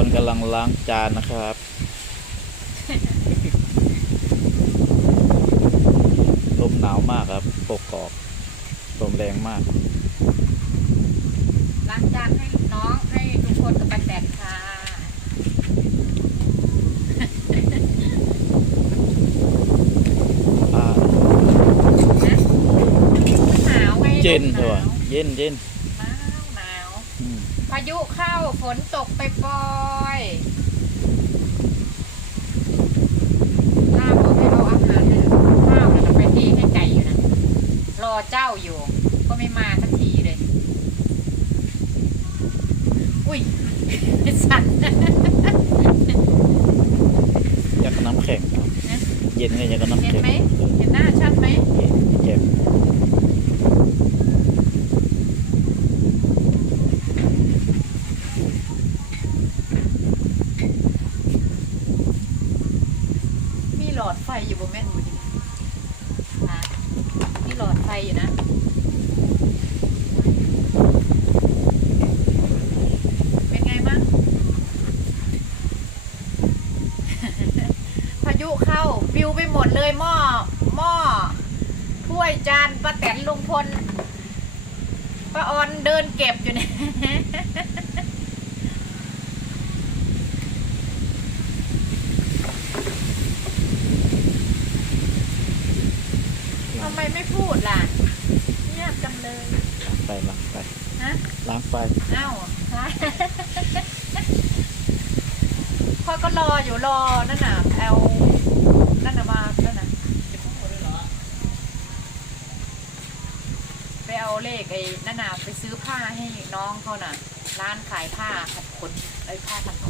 อนกำลังล้างจานนะครับลมหนาวมากครับปกกอกลมแรงมาก ล้างจานให้น้องให้ทุกคนกับป้าแตนค่ะ อ่านะหนาวไงเย็นหใช่นาป่ะวเย็นเย็น หนาวหนาว อืม พายุเข้าฝนตกไปปล่อยๆข้าบอกให้เอาอาหารเนี่ยข้าวน่ะไปทีให้ไก่อยู่นะ รอเจ้าอยู่ ก็ไม่มาสักทีเลย อุ้ยสั่นอยากกับน้ำแข็งครับนะเย็นก็อยากกับน้ำเห็นแข็งไหมเห็นหน้าชัดไหม เย็นเจ็บ มีหล อดไฟอยู่บนแม่นดูดินะมีหลอดไฟอยู่นะเป็นไงบ้างพายุเข้าปิวไปหมดเลยหม้อหม้อถ้วยจานป้าแตนลุงพลป้าออนเดินเก็บอยู่เนี่ย ทำไมไม่พูดล่ะเงียบจังเลยล้างไปล้างไปฮะล้างไปเอ้าฮะพ่อก็รออยู่รอนั่นน่ะเอานั่นน่ะมานั่นน่ะไปเอาเลขไอ้นั่นน่ะไปซื้อผ้าให้น้องเขาน่ะ ร้านขายผ้าขัดขนไอ้ผ้าพันคอน้